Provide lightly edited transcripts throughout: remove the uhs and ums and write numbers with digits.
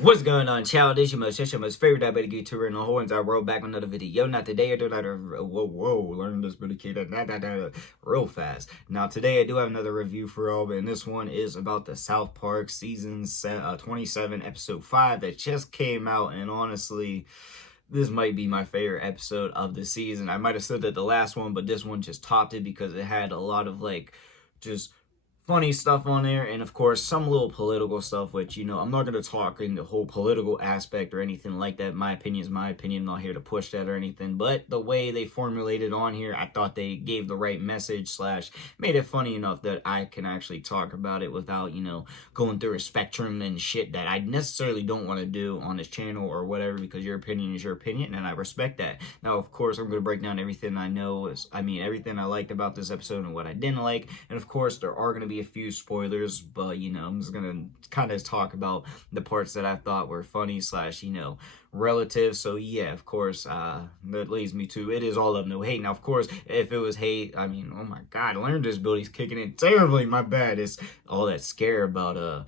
What's going on, child? This your most favorite diabetic YouTuber in the whole entire world, back with another video. Now today I do another learn this really kid real fast. Now today I do have another review for y'all, and this one is about the South Park season 27 episode 5 that just came out, and honestly, this might be my favorite episode of the season. I might have said that the last one, but this one just topped it because it had a lot of just funny stuff on there, and of course some little political stuff, which, you know, I'm not going to talk in the whole political aspect or anything like that. My opinion is my opinion. I'm not here to push that or anything, but the way they formulated on here, I thought they gave the right message slash made it funny enough that I can actually talk about it without, you know, going through a spectrum and shit that I necessarily don't want to do on this channel or whatever, because your opinion is your opinion and I respect that. Now, of course, I'm going to break down everything I know, everything I liked about this episode and what I didn't like, and of course there are going to be a few spoilers, but, you know, I'm just gonna kind of talk about the parts that I thought were funny slash, you know, relative. So yeah, of course, that leads me to it is all love, no hate. Now, of course, if it was hate, I mean, oh my god, learned disability's kicking in terribly. My bad. It's all that scare about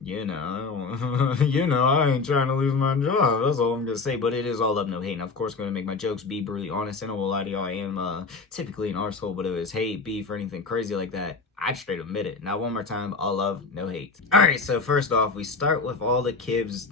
you know, I ain't trying to lose my job. That's all I'm gonna say. But it is all love, no hate. And of course, gonna make my jokes be brutally honest. And I will lie to y'all, I am typically an arsehole, but if it's hate, beef, or anything crazy like that, I'd straight admit it. Now, one more time, all love, no hate. Alright, so first off, we start with all the kids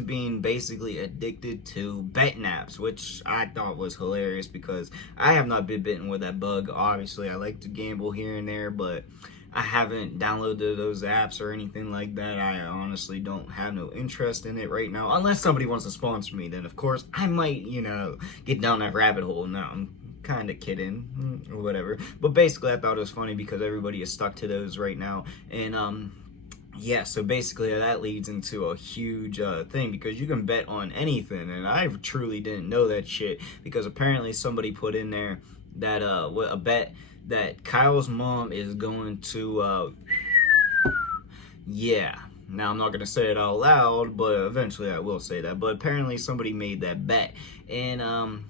being basically addicted to betting apps, which I thought was hilarious because I have not been bitten with that bug. Obviously, I like to gamble here and there, but I haven't downloaded those apps or anything like that. I honestly don't have no interest in it right now. Unless somebody wants to sponsor me, then of course I might, you know, get down that rabbit hole. No, I'm kind of kidding or whatever. But basically I thought it was funny because everybody is stuck to those right now. And yeah, so basically that leads into a huge thing because you can bet on anything, and I truly didn't know that shit because apparently somebody put in there that a bet that Kyle's mom is going to yeah, now I'm not gonna say it out loud, but eventually I will say that. But apparently somebody made that bet, and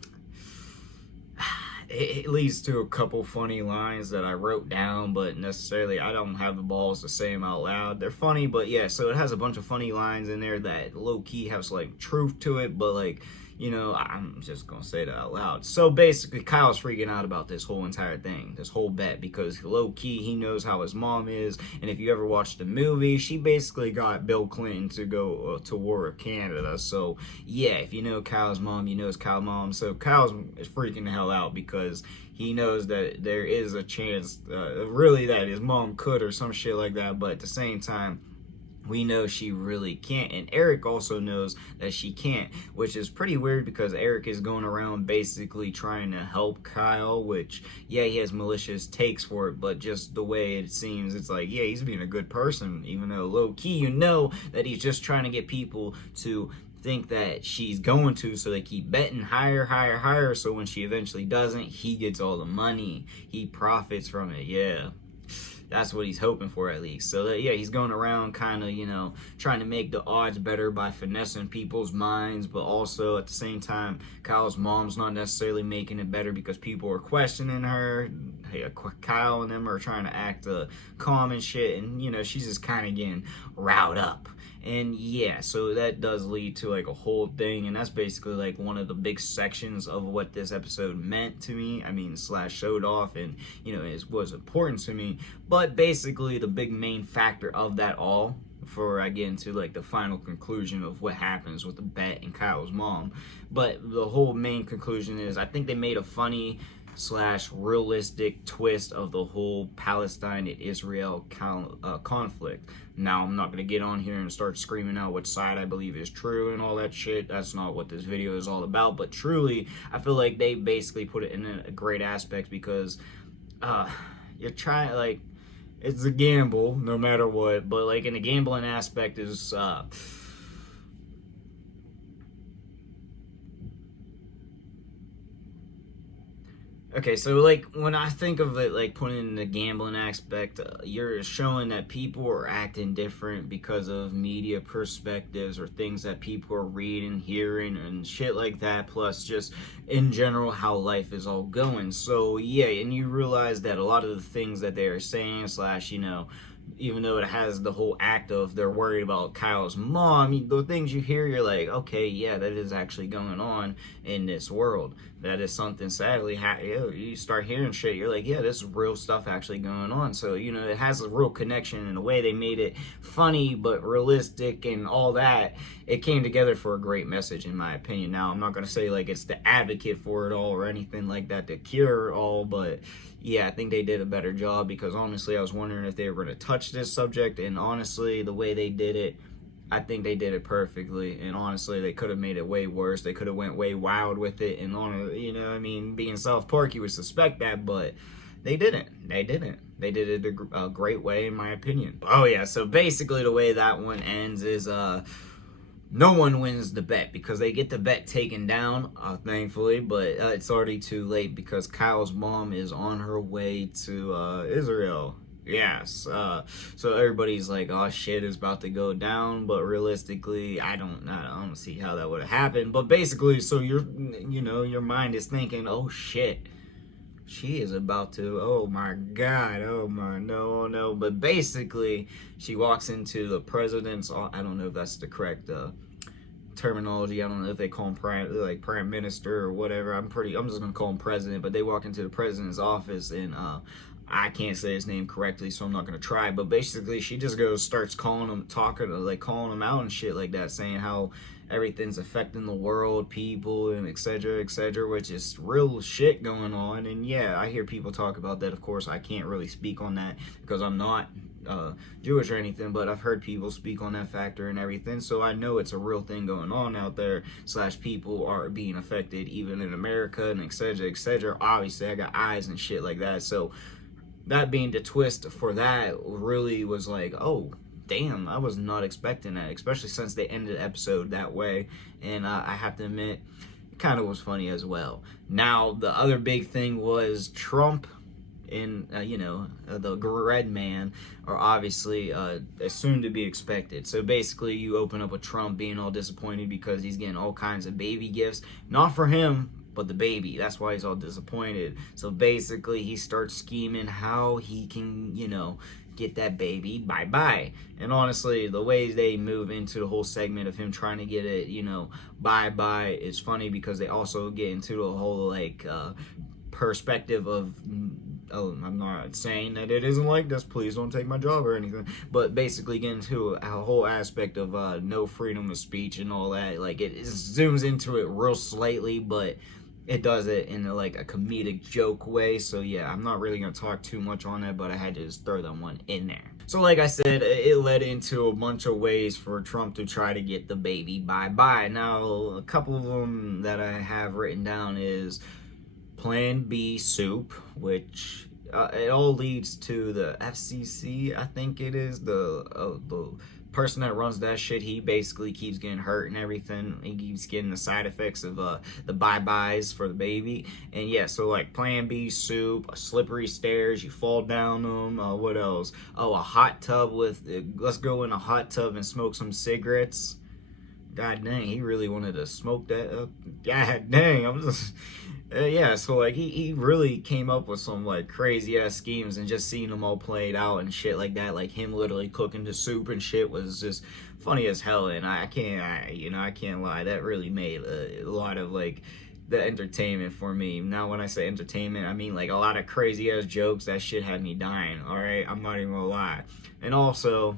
it leads to a couple funny lines that I wrote down, but necessarily I don't have the balls to say them out loud. They're funny, but yeah, so it has a bunch of funny lines in there that low-key has like truth to it, but like, you know, I'm just gonna say that out loud. So basically Kyle's freaking out about this whole entire thing, this whole bet, because low-key he knows how his mom is, and if you ever watched the movie, she basically got Bill Clinton to go to war with Canada. So yeah, if you know Kyle's mom, you know it's Kyle's mom. So Kyle's is freaking the hell out because he knows that there is a chance really that his mom could or some shit like that, but at the same time we know she really can't, and Eric also knows that she can't, which is pretty weird because Eric is going around basically trying to help Kyle, which, yeah, he has malicious takes for it, but just the way it seems, it's like, yeah, he's being a good person, even though low-key you know that he's just trying to get people to think that she's going to, so they keep betting higher, so when she eventually doesn't, he gets all the money. He profits from it, yeah. That's what he's hoping for, at least. So yeah, he's going around kind of, you know, trying to make the odds better by finessing people's minds, but also at the same time, Kyle's mom's not necessarily making it better because people are questioning her. Hey, Kyle and them are trying to act calm and shit, and, you know, she's just kind of getting riled up. And yeah, so that does lead to like a whole thing, and that's basically like one of the big sections of what this episode meant to me. I mean, slash showed off, and, you know, it was important to me. But basically the big main factor of that all, before I get into like the final conclusion of what happens with the bet and Kyle's mom, but the whole main conclusion is I think they made a funny slash realistic twist of the whole Palestine and Israel conflict. Now, I'm not going to get on here and start screaming out which side I believe is true and all that shit. That's not what this video is all about, but truly, I feel like they basically put it in a great aspect because you're trying, like, it's a gamble no matter what, but like in the gambling aspect is okay, so like when I think of it, like putting in the gambling aspect, you're showing that people are acting different because of media perspectives or things that people are reading, hearing, and shit like that, plus just in general how life is all going. So yeah, and you realize that a lot of the things that they are saying slash, you know, even though it has the whole act of they're worried about Kyle's mom, the things you hear, you're like, okay, yeah, that is actually going on in this world. That is something, sadly, you start hearing shit, you're like, yeah, this is real stuff actually going on. So, it has a real connection in the way they made it funny, but realistic and all that. It came together for a great message, in my opinion. Now, I'm not going to say, like, it's the advocate for it all or anything like that to cure all, but yeah, I think they did a better job, because honestly, I was wondering if they were going to touch this subject, and honestly, the way they did it, I think they did it perfectly. And honestly, they could have made it way worse. They could have went way wild with it, and being South Park, you would suspect that, but they didn't. They did it a great way, in my opinion. Oh yeah, so basically the way that one ends is no one wins the bet, because they get the bet taken down, thankfully, but it's already too late, because Kyle's mom is on her way to Israel. Yes, so everybody's like, oh shit, is about to go down, but realistically, I don't see how that would have happened. But basically, so your mind is thinking, oh shit, she is about to, oh my god, oh my, no. But basically, she walks into the president's, I don't know if that's the correct terminology. I don't know if they call him prime minister or whatever. I'm just gonna call him president. But they walk into the president's office, and I can't say his name correctly, so I'm not gonna try. But basically, she just starts calling him out and shit like that, saying how everything's affecting the world, people, and etc., which is real shit going on. And yeah, I hear people talk about that. Of course, I can't really speak on that because I'm not Jewish or anything, but I've heard people speak on that factor and everything, so I know it's a real thing going on out there, / people are being affected even in America, and etc. Obviously, I got eyes and shit like that, so that being the twist for that really was like, oh damn, I was not expecting that, especially since they ended the episode that way. And I have to admit, it kind of was funny as well. Now, the other big thing was Trump and the red man are obviously soon to be expected. So basically, you open up with Trump being all disappointed because he's getting all kinds of baby gifts, not for him, but the baby. That's why he's all disappointed. So basically, he starts scheming how he can, get that baby bye-bye. And honestly, the way they move into the whole segment of him trying to get it, bye-bye is funny, because they also get into the whole, perspective of, I'm not saying that it isn't like this, please don't take my job or anything, but basically get into a whole aspect of no freedom of speech and all that. Like, it zooms into it real slightly, but it does it in a comedic joke way. So yeah, I'm not really gonna talk too much on that, but I had to just throw that one in there. So like I said, it led into a bunch of ways for Trump to try to get the baby bye-bye. Now, a couple of them that I have written down is Plan B soup, which it all leads to the FCC, I think it is, the person that runs that shit. He basically keeps getting hurt and everything. He keeps getting the side effects of the bye-byes for the baby. And yeah, so Plan B soup, slippery stairs, you fall down them, what else? Oh, a hot tub let's go in a hot tub and smoke some cigarettes. God dang, he really wanted to smoke that up. God dang, I'm just... yeah, so he really came up with some crazy ass schemes, and just seeing them all played out and shit like that, like him literally cooking the soup and shit, was just funny as hell. And I can't lie, that really made a lot of the entertainment for me. Now, when I say entertainment, I mean a lot of crazy ass jokes. That shit had me dying. All right, I'm not even gonna lie. And also,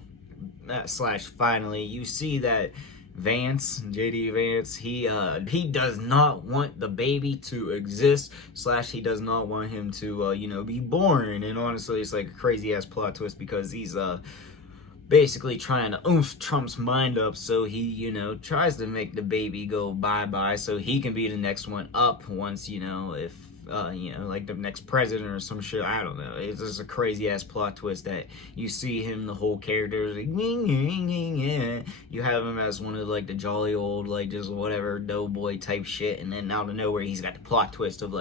finally, you see that JD Vance, he does not want the baby to exist, / he does not want him to be born. And honestly, it's a crazy ass plot twist, because he's basically trying to oomph Trump's mind up, so he tries to make the baby go bye-bye so he can be the next one up once, if the next president or some shit. I don't know. It's just a crazy ass plot twist that you see him, the whole character is you have him as one of the jolly old just whatever doughboy type shit, and then out of nowhere he's got the plot twist of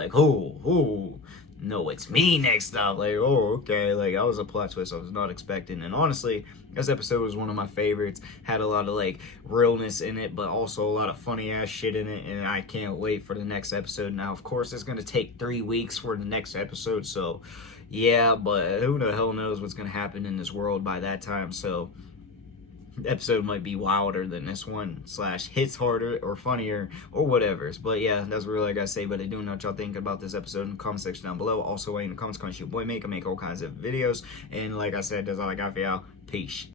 no, it's me next up. Like, oh, okay. Like, that was a plot twist I was not expecting. And honestly, this episode was one of my favorites. Had a lot of, like, realness in it, but also a lot of funny ass shit in it. And I can't wait for the next episode. Now, of course, it's going to take 3 weeks for the next episode. So, yeah, but who the hell knows what's going to happen in this world by that time. So, the episode might be wilder than this one, / hits harder or funnier or whatever. But yeah, that's really all I gotta say. But I do know what y'all think about this episode in the comment section down below. Also, in the comments, comment your boy make. I make all kinds of videos. And like I said, that's all I got for y'all. Peace.